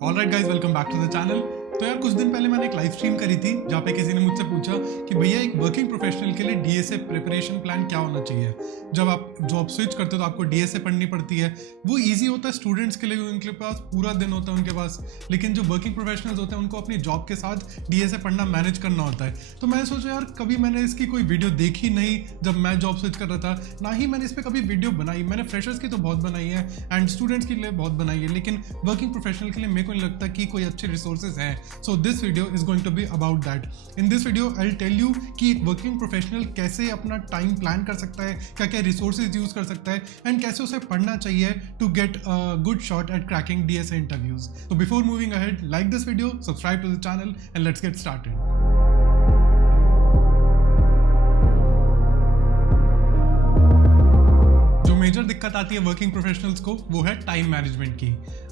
Alright guys, welcome back to the channel. तो यार कुछ दिन पहले मैंने एक लाइव स्ट्रीम करी थी जहाँ पे किसी ने मुझसे पूछा कि भैया एक वर्किंग प्रोफेशनल के लिए डीएसए प्रिपरेशन प्लान क्या होना चाहिए। जब आप जॉब स्विच करते हो तो आपको डीएसए पढ़नी पड़ती है। वो इजी होता है स्टूडेंट्स के लिए, उनके पास पूरा दिन होता है उनके पास, लेकिन जो वर्किंग प्रोफेशनल्स होते हैं उनको अपनी जॉब के साथ डीएसए पढ़ना मैनेज करना होता है। तो मैंने सोचा यार कभी मैंने इसकी कोई वीडियो देखी नहीं जब मैं जॉब स्विच कर रहा था, ना ही मैंने इस पर कभी वीडियो बनाई। मैंने फ्रेशर्स की तो बहुत बनाई है एंड स्टूडेंट्स के लिए बहुत बनाई है, लेकिन वर्किंग प्रोफेशनल के लिए मेरे को नहीं लगता कि कोई अच्छे रिसोर्सेज हैं। So this video is going to be about that. In this video I'll tell you कि एक वर्किंग प्रोफेशनल कैसे अपना टाइम प्लान कर सकता है, क्या क्या रिसोर्सेज यूज कर सकता है एंड कैसे उसे पढ़ना चाहिए to get a good shot at cracking DSA interviews. तो before moving ahead, like this video, subscribe to the channel and let's get started. Major दिक्कत आती है वर्किंग प्रोफेशनल्स को वो है टाइम मैनेजमेंट की।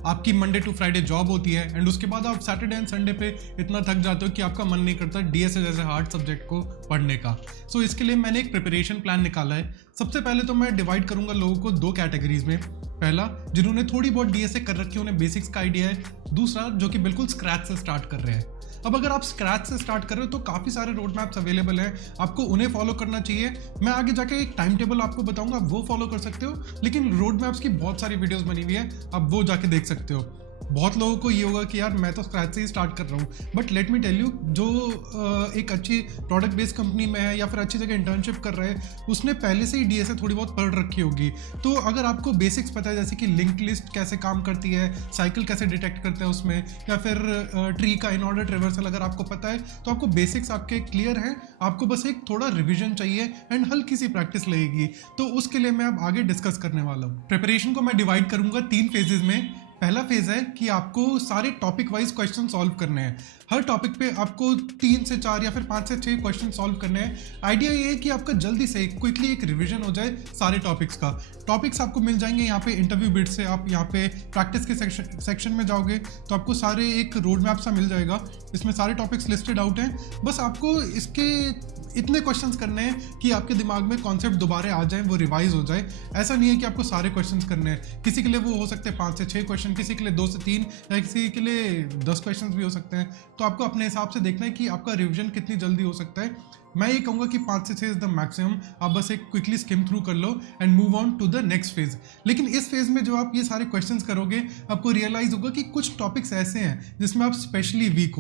आपकी मंडे टू फ्राइडे जॉब होती है एंड उसके बाद आप सैटरडे एंड संडे पे इतना थक जाते हो कि आपका मन नहीं करता डीएसए जैसे हार्ड सब्जेक्ट को पढ़ने का। सो इसके लिए मैंने एक प्रिपरेशन प्लान निकाला है। सबसे पहले तो मैं डिवाइड करूंगा लोगों को दो कैटेगरीज में। पहला, जिन्होंने थोड़ी बहुत डीएसए कर रखी है, उन्हें बेसिक्स का आइडिया है। दूसरा, जो कि बिल्कुल स्क्रैच से स्टार्ट कर रहे हैं। अब अगर आप स्क्रैच से स्टार्ट कर रहे हो तो काफ़ी सारे रोड मैप्स अवेलेबल हैं, आपको उन्हें फॉलो करना चाहिए। मैं आगे जाके एक टाइम टेबल आपको बताऊंगा, वो फॉलो कर सकते हो, लेकिन रोड मैप्स की बहुत सारी वीडियोस बनी हुई है, आप वो जाके देख सकते हो। बहुत लोगों को ये होगा कि यार मैं तो स्क्रैच से ही स्टार्ट कर रहा हूँ, but let me tell you, जो एक अच्छी प्रोडक्ट बेस्ड कंपनी में है या फिर अच्छी जगह इंटर्नशिप कर रहे हैं, उसने पहले से ही डीएसए थोड़ी बहुत पढ़ रखी होगी। तो अगर आपको बेसिक्स पता है, जैसे कि लिंक लिस्ट कैसे काम करती है, साइकिल कैसे डिटेक्ट करते हैं उसमें, या फिर ट्री का इन ऑर्डर ट्रेवर्सल अगर आपको पता है, तो आपको बेसिक्स आपके क्लियर हैं। आपको बस एक थोड़ा रिविजन चाहिए एंड हल्की सी प्रैक्टिस लगेगी। तो उसके लिए मैं अब आगे डिस्कस करने वाला हूँ। प्रिपरेशन को मैं डिवाइड करूंगा 3 फेजेज में। पहला फेज है कि आपको सारे टॉपिक वाइज क्वेश्चन सॉल्व करने हैं। हर टॉपिक पे आपको 3 से 4 या फिर 5 से 6 क्वेश्चन सॉल्व करने हैं। आइडिया ये है कि आपका जल्दी से क्विकली एक रिवीजन हो जाए सारे टॉपिक्स का। टॉपिक्स आपको मिल जाएंगे यहाँ पे इंटरव्यू बिट से। आप यहाँ पे प्रैक्टिस के सेक्शन में जाओगे तो आपको सारे एक रोड मैप सा मिल जाएगा, इसमें सारे टॉपिक्स लिस्टेड आउट हैं। बस आपको इसके इतने क्वेश्चंस करने हैं कि आपके दिमाग में कॉन्सेप्ट दोबारा आ जाए, वो रिवाइज हो जाए। ऐसा नहीं है कि आपको सारे क्वेश्चंस करने हैं। किसी के लिए वो हो सकते हैं 5 से 6 क्वेश्चन, किसी के लिए 2 से 3, या किसी के लिए 10 क्वेश्चंस भी हो सकते हैं। तो आपको अपने हिसाब से देखना है कि आपका रिविजन कितनी जल्दी हो सकता है। मैं ये कहूँगा कि 5 से 6 इज द मैक्सिमम। आप बस एक क्विकली स्किम थ्रू कर लो and move on to the next phase. लेकिन इस फेज में जो आप ये सारे क्वेश्चंस करोगे, आपको रियलाइज होगा कि कुछ टॉपिक्स ऐसे हैं जिसमें आप स्पेशली वीक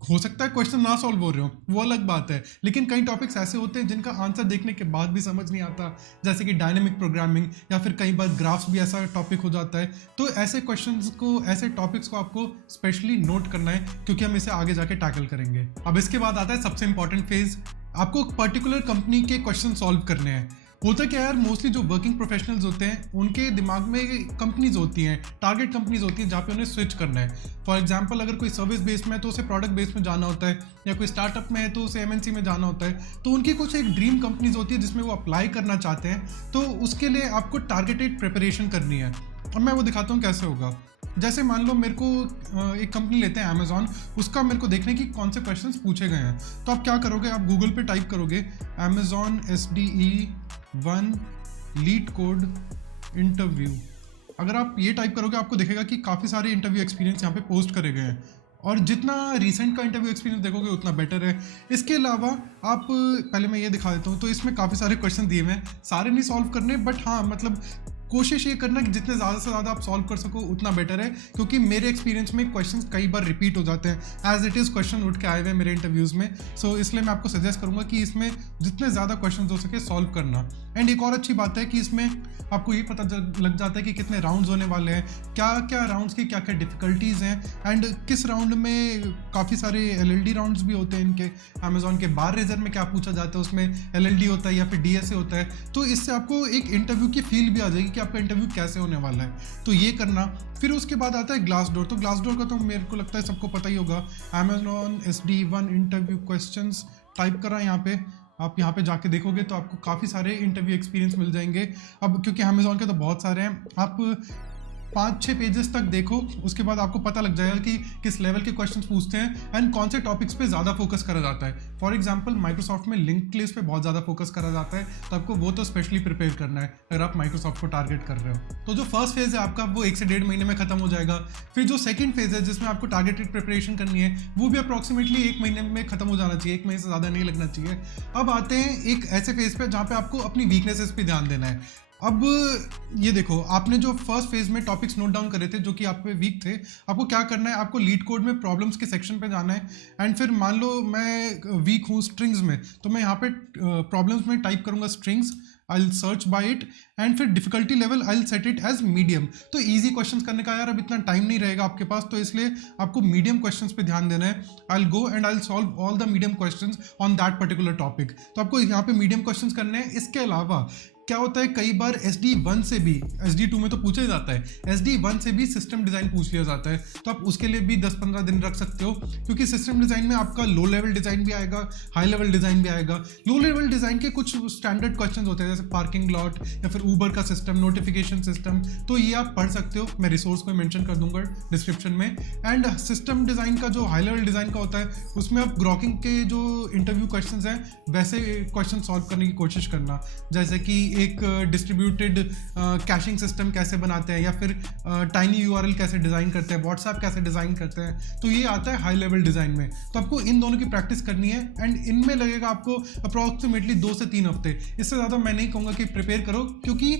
हो सकता है क्वेश्चन ना सॉल्व हो रहे हो, वो अलग बात है, लेकिन कई टॉपिक्स ऐसे होते हैं जिनका आंसर देखने के बाद भी समझ नहीं आता, जैसे कि डायनेमिक प्रोग्रामिंग, या फिर कई बार ग्राफ्स भी ऐसा टॉपिक हो जाता है। तो ऐसे क्वेश्चंस को, ऐसे टॉपिक्स को आपको स्पेशली नोट करना है, क्योंकि हम इसे आगे जाके टैकल करेंगे। अब इसके बाद आता है सबसे इंपॉर्टेंट फेज, आपको पर्टिकुलर कंपनी के क्वेश्चन सॉल्व करने हैं। होता क्या यार, मोस्टली जो वर्किंग प्रोफेशनल्स होते हैं उनके दिमाग में कंपनीज होती हैं, टारगेट कंपनीज होती हैं जहाँ पे उन्हें स्विच करना है। फॉर एग्जांपल, अगर कोई सर्विस बेस्ड में है तो उसे प्रोडक्ट बेस्ड में जाना होता है, या कोई स्टार्टअप में है तो उसे एमएनसी में जाना होता है। तो उनकी कुछ एक ड्रीम कंपनीज होती है जिसमें वो अप्लाई करना चाहते हैं। तो उसके लिए आपको टारगेटेड प्रिपरेशन करनी है। अब मैं वो दिखाता हूँ कैसे होगा। जैसे मान लो मेरे को एक कंपनी लेते हैं अमेजॉन, उसका मेरे को देखने की कौन से क्वेश्चंस पूछे गए हैं। तो आप क्या करोगे, आप गूगल पे टाइप करोगे Amazon SDE1 leet code interview. अगर आप ये टाइप करोगे आपको दिखेगा कि काफ़ी सारे इंटरव्यू एक्सपीरियंस यहाँ पे पोस्ट करे गए हैं, और जितना रिसेंट का इंटरव्यू एक्सपीरियंस देखोगे उतना बेटर है। इसके अलावा आप पहले मैं ये दिखा देता हूँ। तो इसमें काफ़ी सारे क्वेश्चन दिए हुए हैं, सारे नहीं सॉल्व करने, बट हाँ मतलब कोशिश ये करना कि जितने ज़्यादा से ज़्यादा आप सॉल्व कर सको उतना बेटर है, क्योंकि मेरे एक्सपीरियंस में क्वेश्चंस कई बार रिपीट हो जाते हैं। एज इट इज़ क्वेश्चन उठ के आए हुए मेरे इंटरव्यूज़ में। सो इसलिए मैं आपको सजेस्ट करूंगा कि इसमें जितने ज़्यादा क्वेश्चन हो सके सॉल्व करना। एंड एक और अच्छी बात है कि इसमें आपको ये पता लग जाता है कि कितने राउंड्स होने वाले हैं, क्या क्या राउंड्स की क्या क्या डिफिकल्टीज़ हैं, एंड किस राउंड में काफ़ी सारे LLD राउंड्स भी होते हैं इनके। अमेजॉन के बार रेजर में क्या पूछा जाता है, उसमें LLD होता है या फिर DSA होता है। तो इससे आपको एक इंटरव्यू की फील भी आ जाएगी कि आपका इंटरव्यू कैसे होने वाला है। तो ये करना। फिर उसके बाद आता है ग्लास डोर। तो ग्लास डोर का तो मेरे को लगता है सबको पता ही होगा। Amazon SDE1 interview questions type करा यहाँ पे, आप यहाँ पे जाके देखोगे तो आपको काफ़ी सारे इंटरव्यू एक्सपीरियंस मिल जाएंगे। अब क्योंकि अमेजॉन के तो बहुत सारे हैं, आप 5-6 पेजेस तक देखो, उसके बाद आपको पता लग जाएगा कि किस लेवल के क्वेश्चंस पूछते हैं एंड कौन से टॉपिक्स पे ज़्यादा फोकस करा जाता है। फॉर एग्जांपल माइक्रोसॉफ्ट में लिंक्ड लिस्ट पे बहुत ज़्यादा फोकस करा जाता है, तो आपको वो तो स्पेशली प्रिपेयर करना है अगर आप माइक्रोसॉफ्ट को टारगेट कर रहे हो। तो जो फर्स्ट फेज है आपका वो 1 से 1.5 महीने में खत्म हो जाएगा। फिर जो सेकंड फेज है जिसमें आपको टारगेटेड प्रिपरेशन करनी है, वो भी अप्रॉक्सीमेटली 1 महीने में खत्म हो जाना चाहिए, 1 महीने से ज़्यादा नहीं लगना चाहिए। अब आते हैं एक ऐसे फेज पे जहाँ पे आपको अपनी वीकनेसेस पे ध्यान देना है। अब ये देखो, आपने जो फर्स्ट फेज में टॉपिक्स नोट डाउन करे थे जो कि आप पे वीक थे, आपको क्या करना है, आपको लीड कोड में प्रॉब्लम्स के सेक्शन पे जाना है एंड फिर मान लो मैं वीक हूँ स्ट्रिंग्स में, तो मैं यहाँ पे प्रॉब्लम्स में टाइप करूँगा strings, I will search by it and फिर difficulty level I will set it as medium. तो इजी क्वेश्चंस करने का यार अब इतना टाइम नहीं रहेगा आपके पास, तो इसलिए आपको मीडियम क्वेश्चंस पे ध्यान देना है। I will go and I will solve all the medium questions on that particular topic. तो आपको यहाँ पे मीडियम क्वेश्चंस करने हैं। इसके अलावा क्या होता है, कई बार SD1 से भी, SD2 में तो पूछा ही जाता है, SD1 से भी सिस्टम डिज़ाइन पूछ लिया जाता है, तो आप उसके लिए भी 10-15 दिन रख सकते हो, क्योंकि सिस्टम डिज़ाइन में आपका लो लेवल डिज़ाइन भी आएगा, हाई लेवल डिज़ाइन भी आएगा। लो लेवल डिज़ाइन के कुछ स्टैंडर्ड क्वेश्चन होते हैं जैसे पार्किंग लॉट या फिर ऊबर का सिस्टम, नोटिफिकेशन सिस्टम, तो ये आप पढ़ सकते हो, मैं रिसोर्स में मेंशन कर दूंगा डिस्क्रिप्शन में। एंड सिस्टम डिज़ाइन का जो हाई लेवल डिज़ाइन का होता है उसमें आप ग्रॉकिंग के जो इंटरव्यू क्वेश्चन हैं वैसे क्वेश्चन सॉल्व करने की कोशिश करना, जैसे कि एक डिस्ट्रीब्यूटेड कैशिंग सिस्टम कैसे बनाते हैं या फिर टाइनी URL कैसे डिज़ाइन करते हैं, व्हाट्सएप कैसे डिज़ाइन करते हैं, तो ये आता है हाई लेवल डिज़ाइन में। तो आपको इन दोनों की प्रैक्टिस करनी है एंड इनमें लगेगा आपको अप्रॉक्सीमेटली 2 से 3 हफ्ते। इससे ज़्यादा मैं नहीं कहूँगा कि प्रिपेयर करो, क्योंकि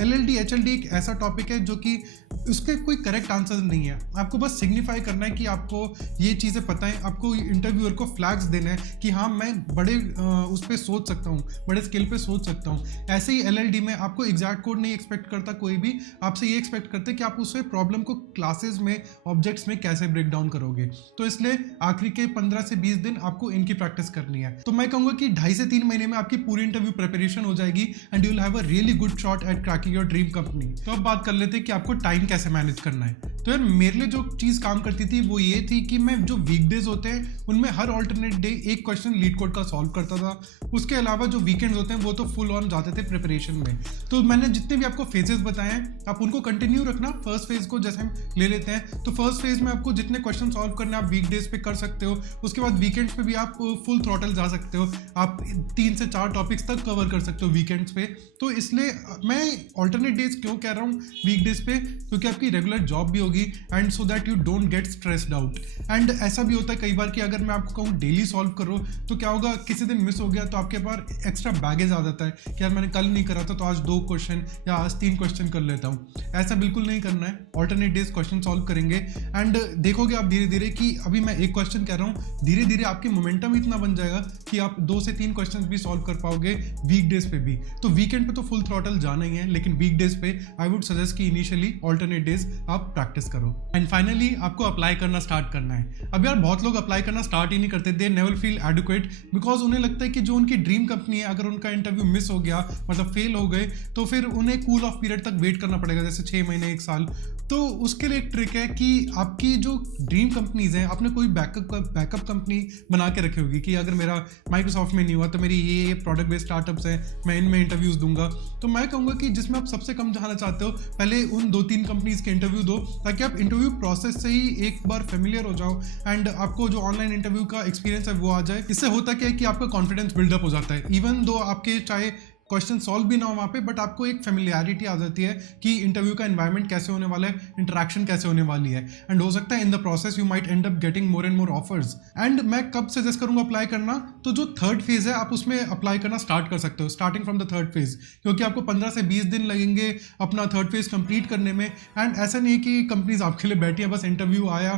LLD HLD एक ऐसा टॉपिक है जो कि उसके कोई करेक्ट आंसर नहीं है, आपको बस सिग्निफाई करना है कि आपको ये चीज़ें पता है, आपको इंटरव्यूअर को फ्लैग्स देना है कि हाँ मैं बड़े उस पर सोच सकता हूँ, बड़े स्केल पे सोच सकता हूँ। ऐसे ही LLD में आपको एग्जैक्ट कोड नहीं एक्सपेक्ट करता कोई भी, आपसे ये एक्सपेक्ट करते कि आप उससे प्रॉब्लम को क्लासेस में, ऑब्जेक्ट्स में कैसे ब्रेक डाउन करोगे। तो इसलिए आखिरी के 15 से 20 दिन आपको इनकी प्रैक्टिस करनी है। तो मैं कहूँगा कि 2.5 से 3 महीने में आपकी पूरी इंटरव्यू प्रिपरेशन हो जाएगी and you will have a really good shot at cracking your dream company. तो अब बात कर लेते हैं कि आपको टाइम कैसे मैनेज करना है। तो यार मेरे लिए जो चीज़ काम करती थी वो ये थी कि मैं जो वीकडेज होते हैं उनमें हर ऑल्टरनेट डे एक क्वेश्चन लीड कोड का सॉल्व करता था। उसके अलावा जो वीकेंड्स होते हैं वो तो फुल ऑन जाते थे प्रिपरेशन में। तो मैंने जितने भी आपको फेजेस बताए हैं आप उनको कंटिन्यू रखना। फर्स्ट फेज को जैसे हम ले लेते हैं, तो फर्स्ट फेज में आपको जितने क्वेश्चन सॉल्व करने आप वीकडेज पे कर सकते हो, उसके बाद वीकेंड्स पे भी आप फुल थ्रॉटल जा सकते हो, आप 3 से 4 टॉपिक्स तक कवर कर सकते हो वीकेंड्स पे। तो इसलिए मैं ऑल्टरनेट डेज क्यों कह रहा हूँ वीकडेज पे, क्योंकि आपकी रेगुलर जॉब भी होगी and so that you don't get stressed out. And ऐसा भी होता है कई बार कि अगर मैं आपको कहूँ डेली सॉल्व करो तो क्या होगा, किसी दिन मिस हो गया तो आपके पास एक्स्ट्रा बैगेज आ जाता है कि यार मैंने कल नहीं करा था तो आज 2 क्वेश्चन या आज 3 क्वेश्चन कर लेता हूँ। ऐसा बिल्कुल नहीं करना है, ऑल्टरनेट डेज क्वेश्चन सॉल्व करेंगे एंड देखोगे आप धीरे धीरे कि अभी मैं एक क्वेश्चन कह रहा हूँ, धीरे धीरे आपकी मोमेंटम इतना बन जाएगा कि आप 2 से 3 क्वेश्चन भी सॉल्व कर पाओगे वीकडेज पे भी। तो वीकेंड पे तो फुल थ्रॉटल जाना ही है, लेकिन वीकडेज पे आई वुड सजेस्ट कि इनिशियली ऑल्टरनेट डेज आप प्रैक्टिस करो। एंड फाइनली आपको अप्लाई करना स्टार्ट करना है। अब यार बहुत लोग अप्लाई करना स्टार्ट ही नहीं करते, they never feel educate, because उन्हें लगता है कि जो उनकी ड्रीम कंपनी है अगर उनका इंटरव्यू मिस हो गया, मतलब फेल हो गए, तो फिर उन्हें कूल ऑफ पीरियड तक वेट करना पड़ेगा, जैसे 6 महीने 1 साल। तो उसके लिए एक ट्रिक है कि आपकी जो ड्रीम कंपनीज हैं आपने कोई बैकअप कंपनी बना के रखी होगी कि अगर मेरा माइक्रोसॉफ्ट में नहीं हुआ तो मेरी ये प्रोडक्ट बेस्ड स्टार्टअप्स हैं, मैं इनमें इंटरव्यूज दूंगा। तो मैं कहूँगा कि जिसमें आप सबसे कम जाना चाहते हो पहले उन 2-3 कंपनीज के इंटरव्यू दो, ताकि आप इंटरव्यू प्रोसेस से ही एक बार फेमिलियर हो जाओ एंड आपको जो ऑनलाइन इंटरव्यू का एक्सपीरियंस है वो आ जाए। इससे होता क्या है कि आपका कॉन्फिडेंस बिल्डअप हो जाता है, इवन दो आपके चाहे क्वेश्चन सॉल्व भी ना हो वहाँ पे, बट आपको एक फेमिलियरिटी आ जाती है कि इंटरव्यू का एनवायरनमेंट कैसे होने वाला है, इंटरेक्शन कैसे होने वाली है, एंड हो सकता है in the process you might and up getting more and more offers. And मैं कब सजेस्ट करूँगा अप्लाई करना, तो जो थर्ड फेज है आप उसमें अप्लाई करना स्टार्ट कर सकते हो, starting from the third phase, क्योंकि आपको 15 से 20 दिन लगेंगे अपना थर्ड फेज कंप्लीट करने में। एंड ऐसा नहीं है कि कंपनीज आपके लिए बैठी है, बस इंटरव्यू आया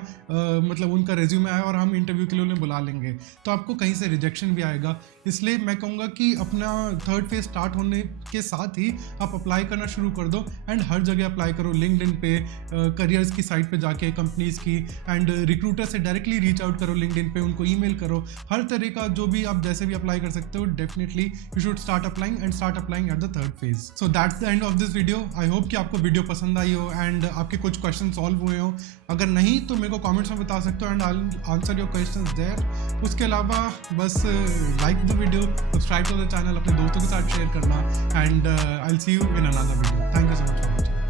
मतलब उनका रेज्यूमे आया और हम इंटरव्यू के लिए उन्हें बुला लेंगे, तो आपको कहीं से रिजेक्शन भी आएगा। इसलिए मैं कहूँगा कि अपना थर्ड फेज स्टार्ट होने के साथ ही आप अप्लाई करना शुरू कर दो एंड हर जगह अप्लाई करो, लिंक्डइन पे, करियर्स की साइट पे जाके कंपनीज की, एंड रिक्रूटर से डायरेक्टली रीच आउट करो लिंक्डइन पे, उनको ईमेल करो, हर तरह का जो भी आप जैसे भी अप्लाई कर सकते हो, definitely you should start applying at the third phase. So that's the end of this video. I hope कि आपको वीडियो पसंद आई हो एंड आपके कुछ क्वेश्चन सॉल्व हुए हो। अगर नहीं तो मेरे को कमेंट्स में बता सकते हो and I will answer your questions there. उसके अलावा बस like the video, subscribe to the channel, अपने दोस्तों के साथ शेयर करना, and I'll see you in another video. Thank you so much.